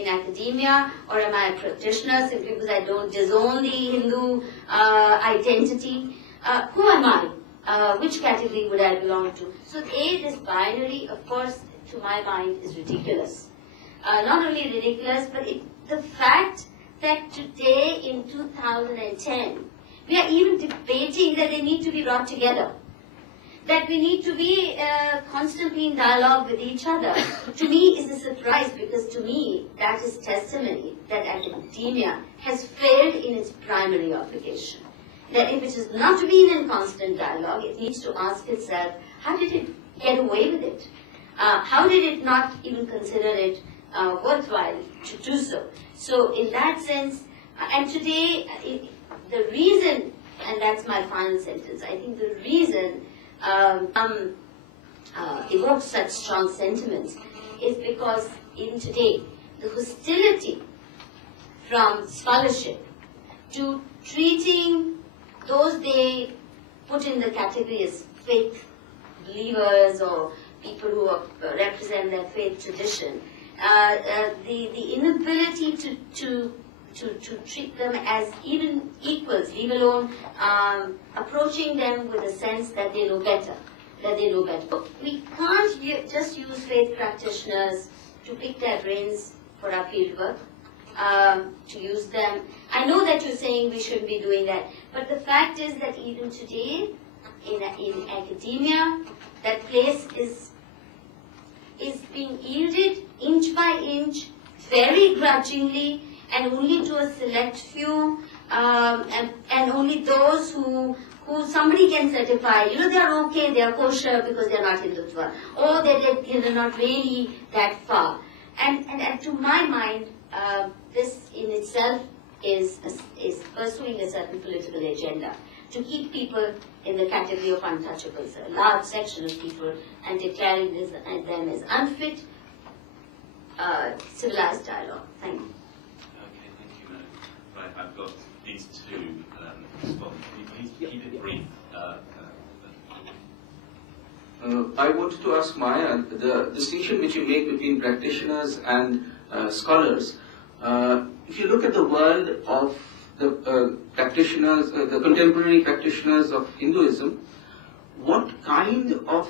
in academia, or am I a practitioner simply because I don't disown the Hindu identity? Who am I? Which category would I belong to? So this binary, of course, to my mind, is ridiculous. Not only ridiculous, but the fact that today in 2010, we are even debating that they need to be brought together, that we need to be constantly in dialogue with each other, to me is a surprise, because to me that is testimony that academia has failed in its primary obligation. That if it is not to be in constant dialogue, it needs to ask itself, how did it get away with it? How did it not even consider it worthwhile to do so? So in that sense, and today, the reason, and that's my final sentence, I think the reason evokes such strong sentiments is because even today, the hostility from scholarship to treating those they put in the category as faith believers or people who represent their faith tradition, the inability to treat them as even equals, leave alone approaching them with a sense that they know better, We can't just use faith practitioners to pick their brains for our fieldwork, to use them. I know that you're saying we shouldn't be doing that, but the fact is that even today, in academia, that place is being yielded inch by inch, very grudgingly, and only to a select few, and only those who somebody can certify, they are okay, they are kosher because they are not Hindutva, or they're not really that far. And to my mind, this in itself is pursuing a certain political agenda to keep people in the category of untouchables, a large section of people, and declaring them as unfit civilized dialogue. Thank you. Okay, thank you, Manu. Right, I've got these two responses. Please keep it brief. I wanted to ask Maya, the distinction which you make between practitioners and scholars. If you look at the world of the practitioners, the contemporary practitioners of Hinduism, what kind of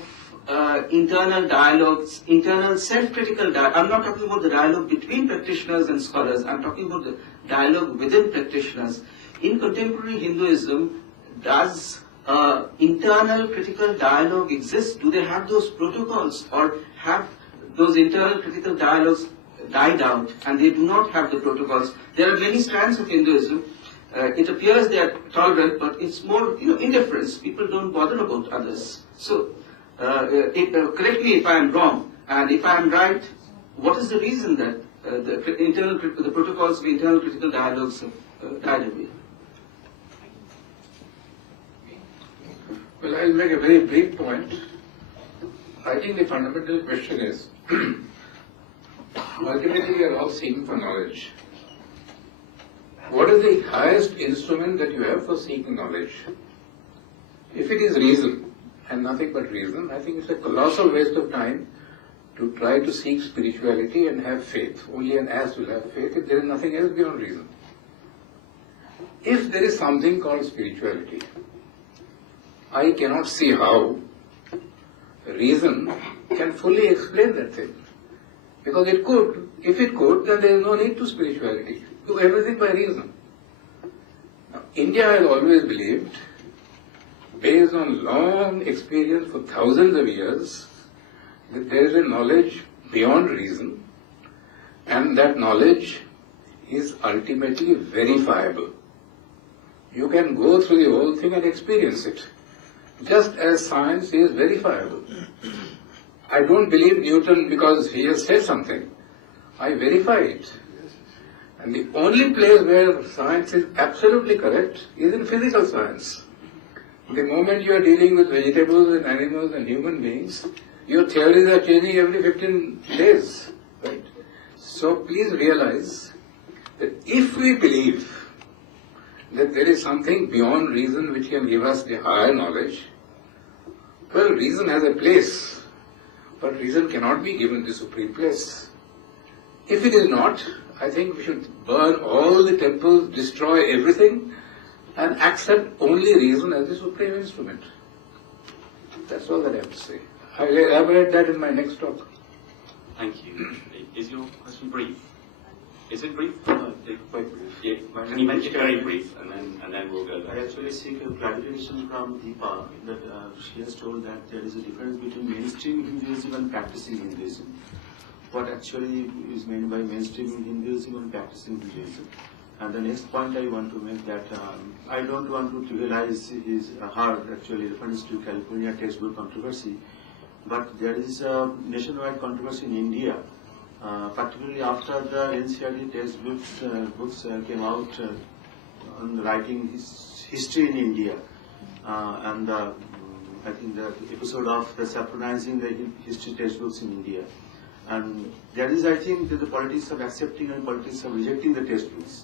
internal dialogues, internal self-critical dialogue, I'm not talking about the dialogue between practitioners and scholars, I'm talking about the dialogue within practitioners. In contemporary Hinduism, does internal critical dialogue exist? Do they have those protocols, or have those internal critical dialogues died out and they do not have the protocols? There are many strands of Hinduism. It appears they are tolerant, but it's more indifference. People don't bother about others. So, correct me if I am wrong, and if I am right, what is the reason that the protocols of internal critical dialogues have died away? Well, I'll make a very brief point. I think the fundamental question is, ultimately we are all seeking for knowledge. What is the highest instrument that you have for seeking knowledge? If it is reason, and nothing but reason, I think it's a colossal waste of time to try to seek spirituality and have faith. Only an ass will have faith if there is nothing else beyond reason. If there is something called spirituality, I cannot see how reason can fully explain that thing. Because it could. If it could, then there is no need to spirituality. Do everything by reason. Now, India has always believed, based on long experience for thousands of years, that there is a knowledge beyond reason, and that knowledge is ultimately verifiable. You can go through the whole thing and experience it, just as science is verifiable. I don't believe Newton because he has said something. I verify it. And the only place where science is absolutely correct is in physical science. The moment you are dealing with vegetables and animals and human beings, your theories are changing every 15 days. Right? So please realize that if we believe that there is something beyond reason which can give us the higher knowledge, well, reason has a place, but reason cannot be given the supreme place. If it is not, I think we should burn all the temples, destroy everything, and accept only reason as the supreme instrument. That's all that I have to say. I will elaborate that in my next talk. Thank you. Is your question brief? Is it brief? Quite brief. Yeah. Can you make it very brief, and then we'll go I there. actually seek a clarification from Deepa that she has told that there is a difference between mainstream Hinduism and practicing Hinduism. What actually is meant by mainstream Hinduism and practicing Hinduism? And the next point I want to make that I don't want to trivialize her actually reference to California textbook controversy, but there is a nationwide controversy in India, particularly after the NCERT textbooks came out on writing history in India, and I think the episode of the saffronizing the history textbooks in India. And there is, I think, the politics of accepting and politics of rejecting the textbooks.